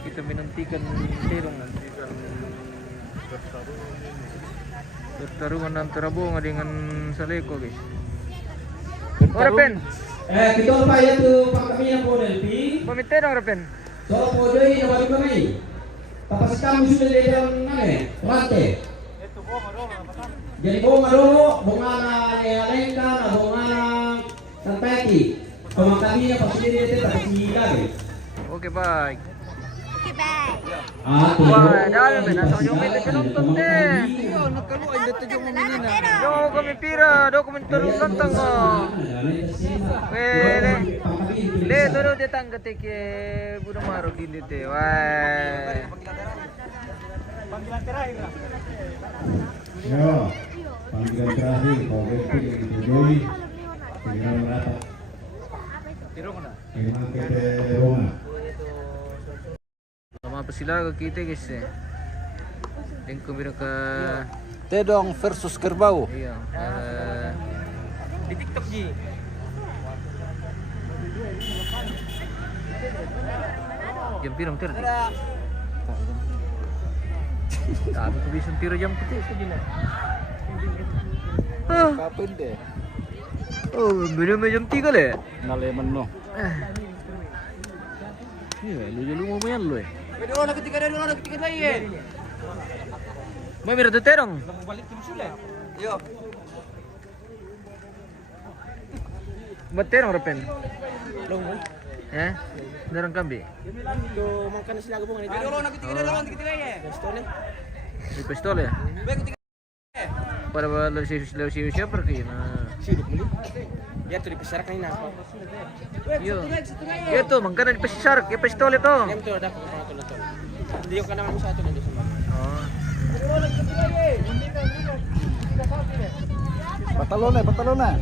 Kita menantikan terong pertarungan antara Bunga dengan Saleko guys. Rapen. Kita lupa ya tuh Pak kami yang po Delpi. Pamit dong Rapen. So po doy na balik kami. Tapos kamu sudah di dalam rantai. Jadi bunga dulu, bunga na lengka, na bunga na tantaki. Pemangkaminya pas sendiri itu tak sila guys. Oke baik. Oke baik. Wah, dalam na sa yung may penonton deh. Yo, nakaluan dito yung mga Yo kami pira, dokumentar lantang oh. Wele. Le dulu dia tangga teke budak marok ini teh. Wah. Panggilan terakhir. Ya, panggilan terakhir Pak Delpi itu Joy. Tinggal merata. Tirong na. Memang kita bunga. Sama pesilaga kita guys eh. Yang kembali ke Tedong versus Kerbau. iya. Di TikTok Ji. Jam pirang tadi. Tapi aku bisa piro jam putih saja lah. Kapan deh? Oh, beda jam 3 le. Naleman no. Iya, lu lumayan lu. Pwede ko na ketiga lagi. May mira de terong. Balik terus sila. Yo. Ba't terong Rapen? Long mo. Eh? Darang kambi. Do mangkan sila gabungan Pwede ko na ketiga lagi. Pistole. Di pistol ya? Baik ketiga. Para lalo siapa kayo na. Sidok muli. Ya tuh dipesar kanina. Yo. Ito, mangkana di pasisark, yung pistol ito. Yang tuh ada kepala tuh tuh. Hindi yung kanang satu nandiyo sa mga. Oh. Patalon na.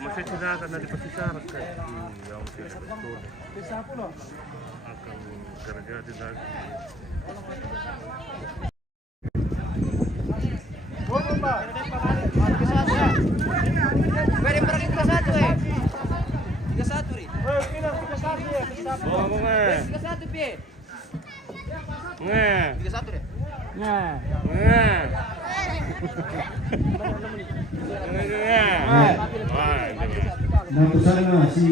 Masih sudah akan ada pasisark kayak yang betul akan kerja di lagi. Pwede parang 3-1 eh. 3-1 rin. Oh, bunga. 3-1 pi. Bunga. 3-1 rin. Nah. Bunga. Nah, sana si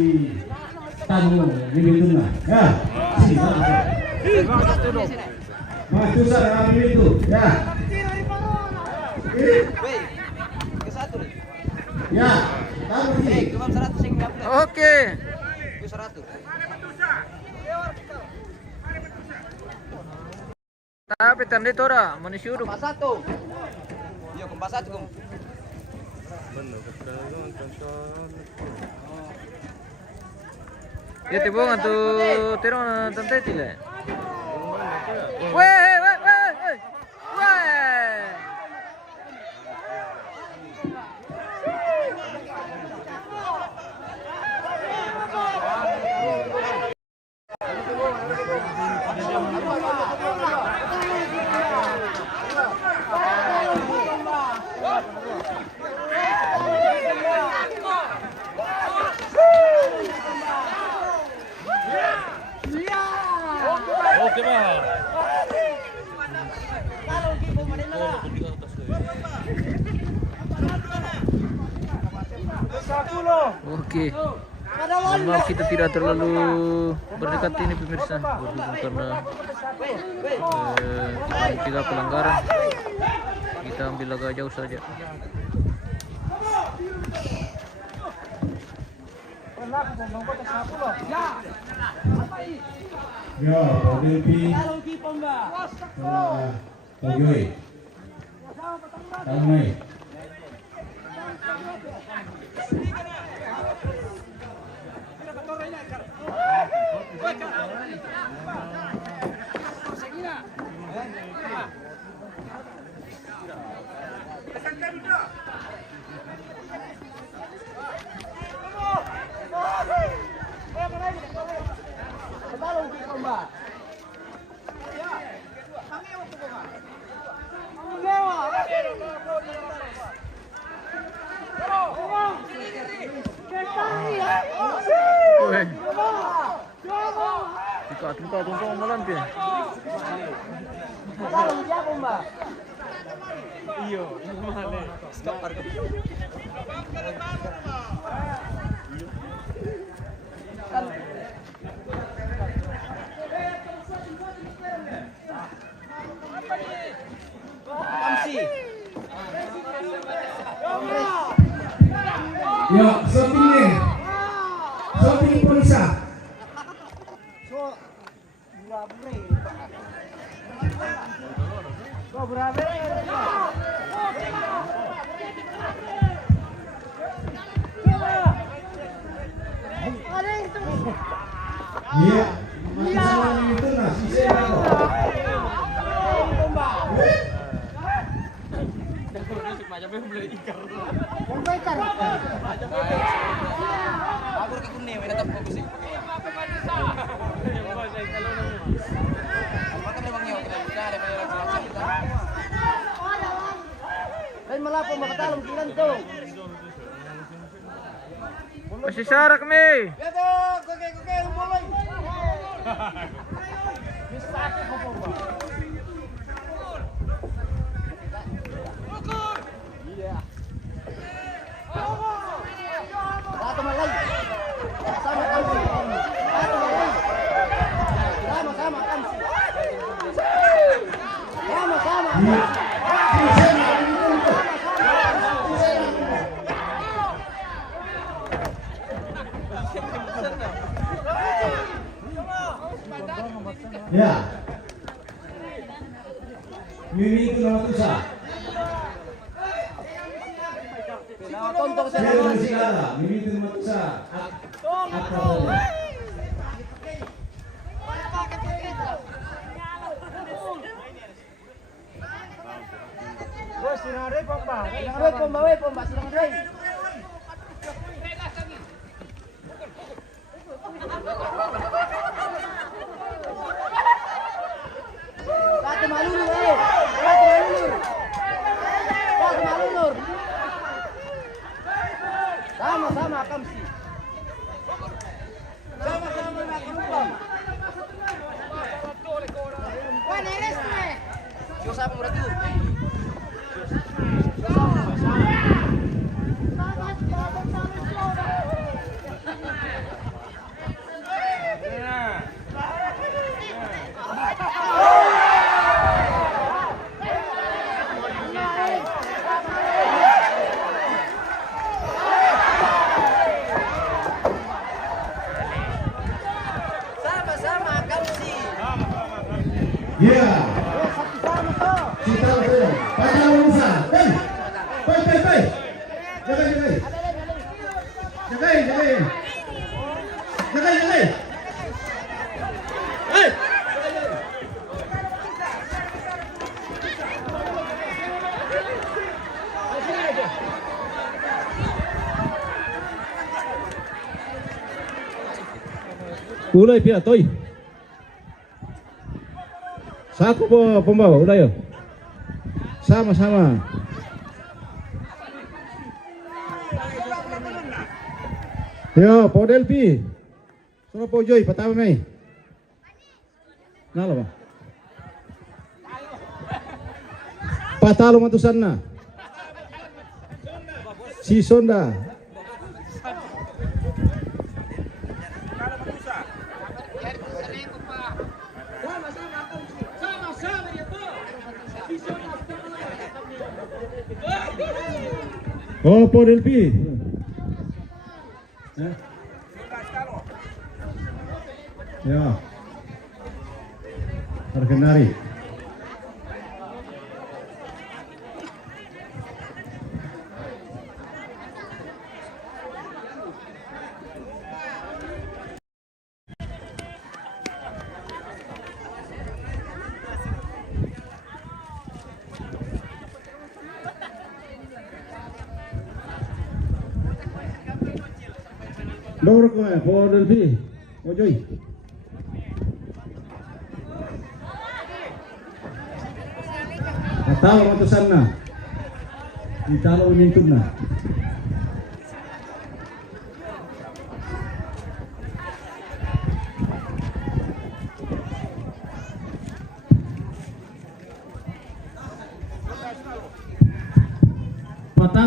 tamu ini na. Ya, sini. Mas Tusan ambil itu. Ya. Wait. 3-1 rin. Ya. Tamu Eh, sini. kumam 100 yang dapat. Oke. 100. Tapi tanda itu ora, manusia Kumpa 1. Yo, kumpa 1 kum. Benar, kebetulan tonton. Ya tibo nga tu terong na tantay tila. Weh. Oke, Bang. Oke. Mohon maaf kita tidak terlalu berdekat ini pemirsa, berhubung karena kita pelanggaran. Kita ambil agak jauh saja. Ya, Pak Delpi. Pak Joy. Tamu nih. Katong pa malan pi. Masalang siya ko ba? Iyo, mahal eh. Skapar ko. Kamsi. Ya, shooting ni. Shooting pun isa. Iya. Masalah itu nah, sisi ako. Macam apa beli ikan? Aku rek kunne may natap ko kasi. Maka memang nyawa kita bicara may langsung kita. Ay malapo makatalom kilan to. Pasisarak mi. Beto, koke umboy. Rato malay. Sama kamsi. Rato malay. Sama kamsi. Sama. Ya. Mimi itu nama Tusa. Tontok sa Saya dari Sigala. Mimi itu nama Tusa. Apa boleh? Silang pomba. Silang Ray. Kata malulur. Sama kamsi. Sama na kinupang. Bueno, eres tú. Yo sabe por aquí. Sama-sama kamsi. Ya. Kita betul. Pada Musa. Hey. Jaga. Hey. Ulay pia toy. Sako po pembawa ulay yo. Sama-sama. Yo, podel pi. Sono po joy patama may. Nalo ba? Patalo matusan na. Si Sonda. Oh, podel pi. Ya. Terkenari. Loro ko eh, podel pi. Ojoy. Tahu ratusan na. Italo unyintun na.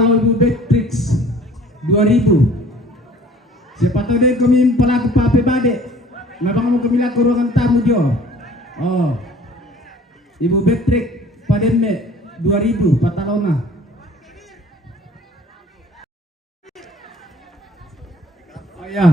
kalau Ibu Beatrix 2000. Siapa tahu dia kami pelaku pape badek. Memang mau kami ke ruangan tamu dia. Oh. Ibu Beatrix Pademme 2000 Patalona. Oh ya.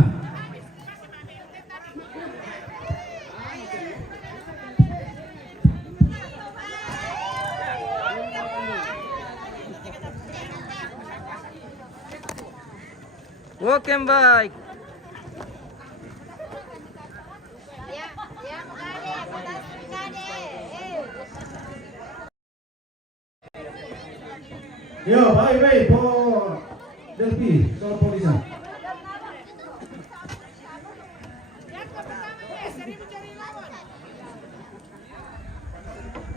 Walk and bike. Yo, bye po Delpi, soal polisan.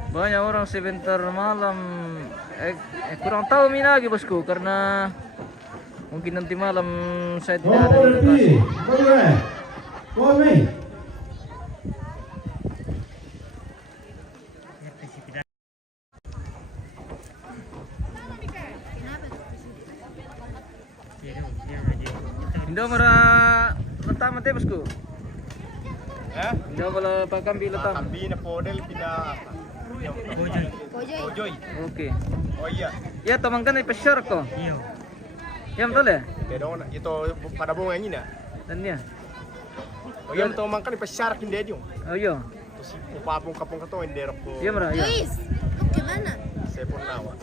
Banyak orang sebentar malam. Kurang tahu lagi bosku karena mungkin nanti malam saya tidak ada di lokasi. Boleh. Indo mara letam mate bosku. Indo bala pakambi letam. Kambi na podel pina Ojoy. Oke. Oh iya. Ya tamangkan ay pasyar ko. Iyo. Yam tole. Pero ito pada bunga ini na. Tanya. Oh iya to mangkan ipasyarak hindi dio. Oh yo. To si upapong kapong kato hindi ro ko. Iya mara. Ya. Luis, gimana? Sepon nawa.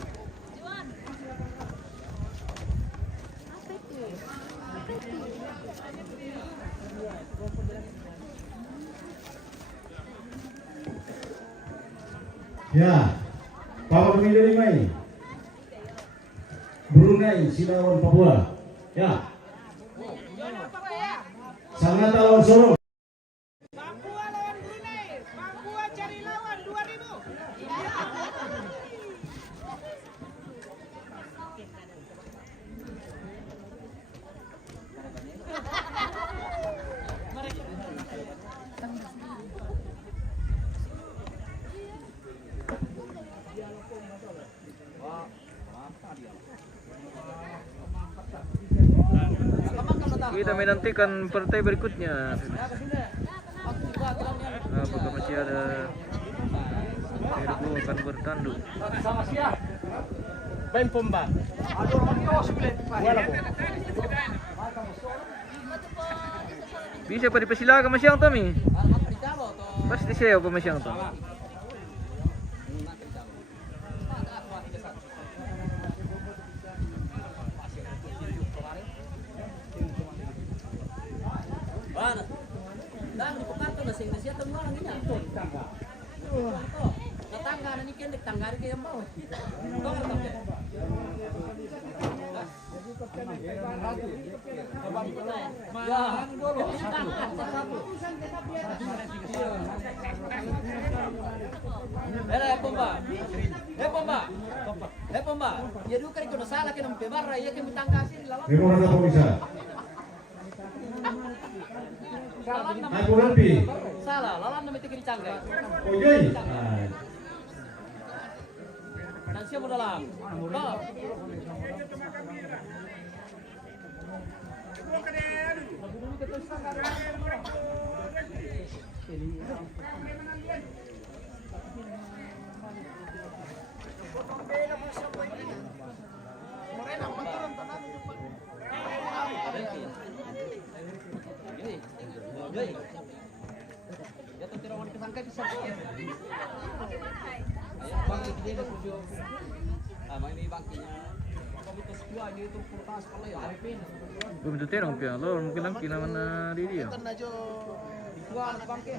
Ya, Papa pemilih Limai, Brunei, Sinawan, Papua. Ya, sangat lawan Solo. Papua lawan Brunei. Papua cari lawan 2000. Kita menantikan partai berikutnya. Apakah masih ada Virgo akan bertanduk. Bain pomba. Bisa pa dipasilaga masyang to mi. Pasti siya pa masyang to. Pomba, ya dulu kan ikono salah ke nampe barra ya ke mitangkasin lawan. Memang ada polisa. Aku lebih. Salah, lawan nampe tikir canggai. Ojoi. Dan siapa dalam? Bal. Ya tuh tirawan kesangka bisa. Bang ini dia studio. Ini bangkinya. Komunitas gua ini itu portas kalau ya Arifin. Begitu terang pia lo mungkin lang kinaman na di dia. Gua anak bangke.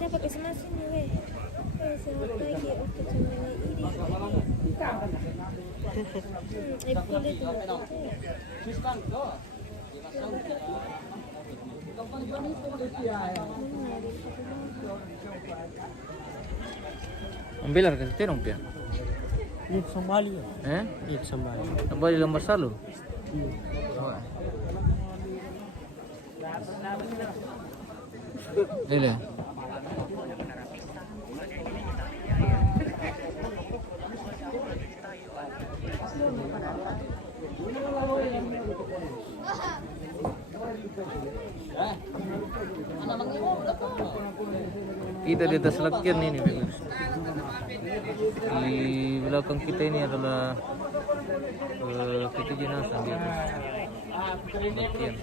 Siapa kesana sini weh? Ambil lah kasi tinong piya. Ini sambali ya. Eh? Ini sambali. Tambah di lambar salo. Dile. Kita di atas lakir ini bagus. Di belakang kita ini adalah peti jenazah di atas lakir.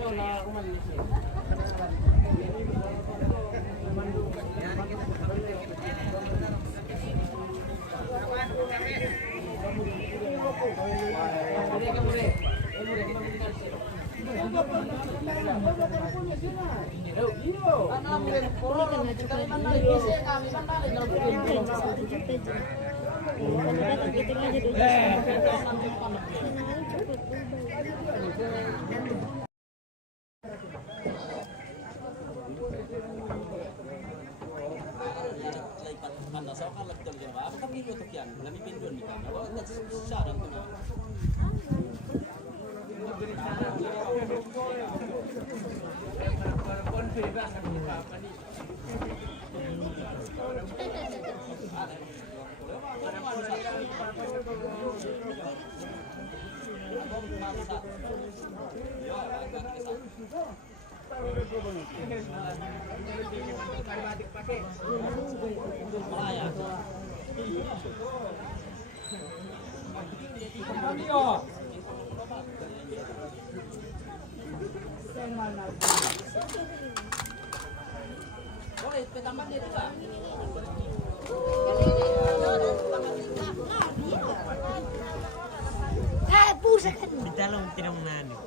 Di dalam tidak menanu.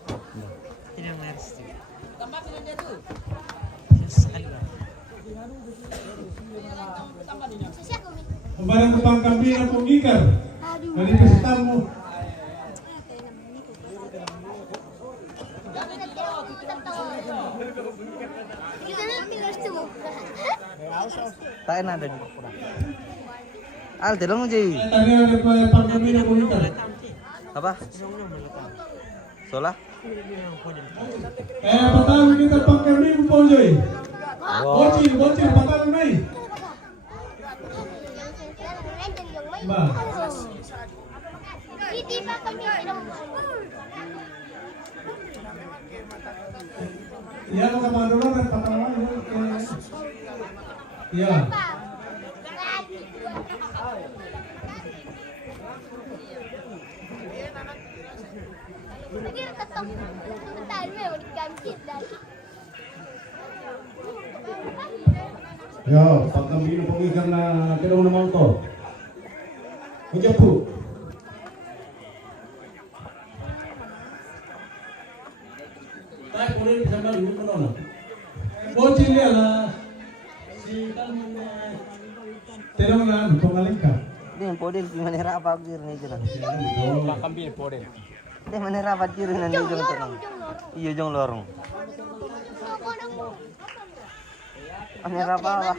Tidak ngerti. Sekali. Barang kepang kambing aku ngikar. Dari pesertamu. Tak enak ada di Al, tolong Ji. Tadi ada kepang kambing aku ngikar. Apa? Solah? Patang kita kepang kambing aku joy. Bocil, patang naik. Ba. Ya, lo kapan dulu kan patang naik. Ya. Ya, patang biru pergi karena kita mau nonton. Menjepu. Tak boleh sampai dulu menona. Bocil dia lah. Si kan terong lah pengalingkan. Dia podel gimana rapat kiri ni jalan. Kambing podel. Dia mana rapat kiri nanti jong terong. Iya jong lorong. Mana rapat apa?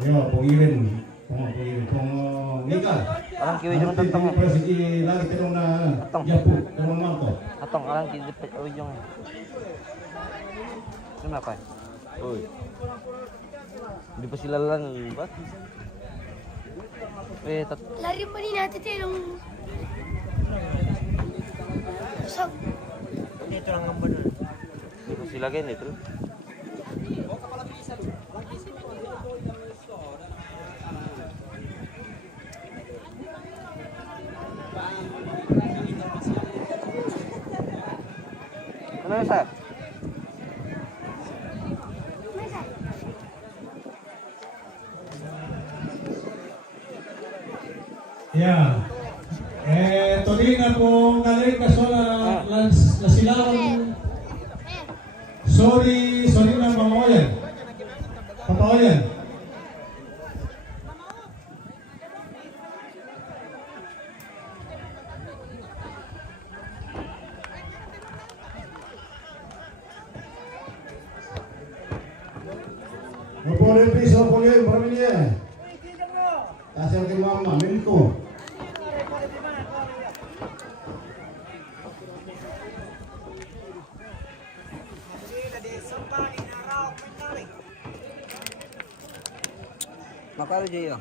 Ya, pengirin. Nikah. Orang kiwi jong tentang. Persegi lagi terong na. Japu terong manto. Atong orang kiwi jepit ujung. Kenapa? Oi. Di pasilalan ba? Lari pa rin natin tayo ng... Sab. Dito lang ang banon. Di pasilagan itu. Kenapa Sar? Ya. Tadi na po ngayon kasola nasilawan. Sorry na mamoyan. Papaoyan. Opo rin piso, opo yun, marami niya. Tasya kay mama, minto. Makalo Jaya.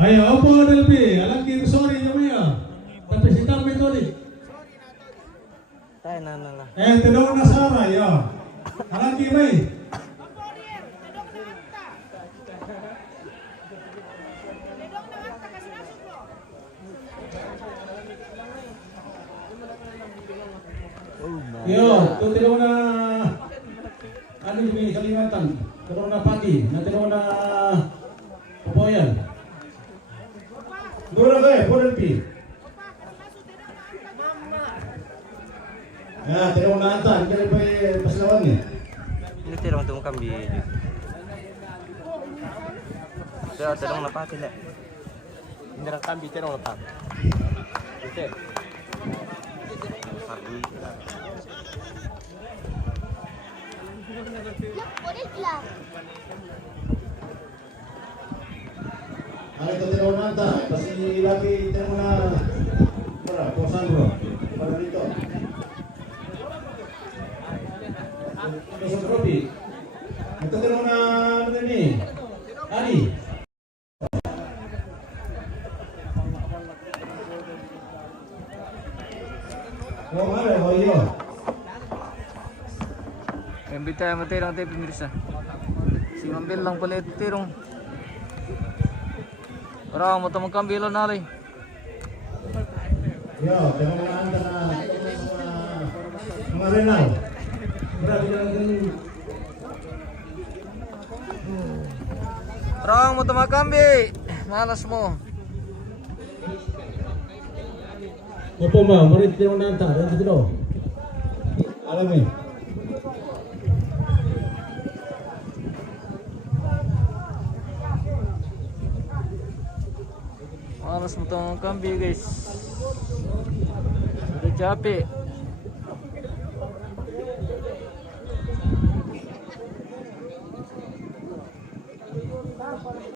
Ayo, opo Delpi, alaki sorry namanya. Tapi si kami tadi. Tayo na lang. Tinong na Sara, ya. Alaki may. Kaporier, tedong na anta. Tedong na anta kasi nasod mo. Yo, tu tinong na ano yung Kalimantan? Tinong na pagi, na tinong na Kapoyan. Dura kayo, po Delpi. Ya, tinong na anta, hindi rin pa paslawan niya. Ini terong tu kambi. Saya terong na pati le. Hindi na kambi, tinong na tam. Ito. Ano ito tinong na anta, pasi lagi tinong na para, posan bro. Para dito. Ito sa tropi. Ito tinong na ano ni? Ali. Oh, ano, oh, iyo. Imbita mo tirong tayo pinirisa. Si Mambil lang pala ito tirong. Para mo ito magkambilo na rin. Yo, tinong na anta na mga renal. Grabe na lang. Para mo ito magkambi. Malas mo. Opo ma, marit tinong na anta. Ano ito? Alam eh. Malas mo ito magkambi guys. Udah capek.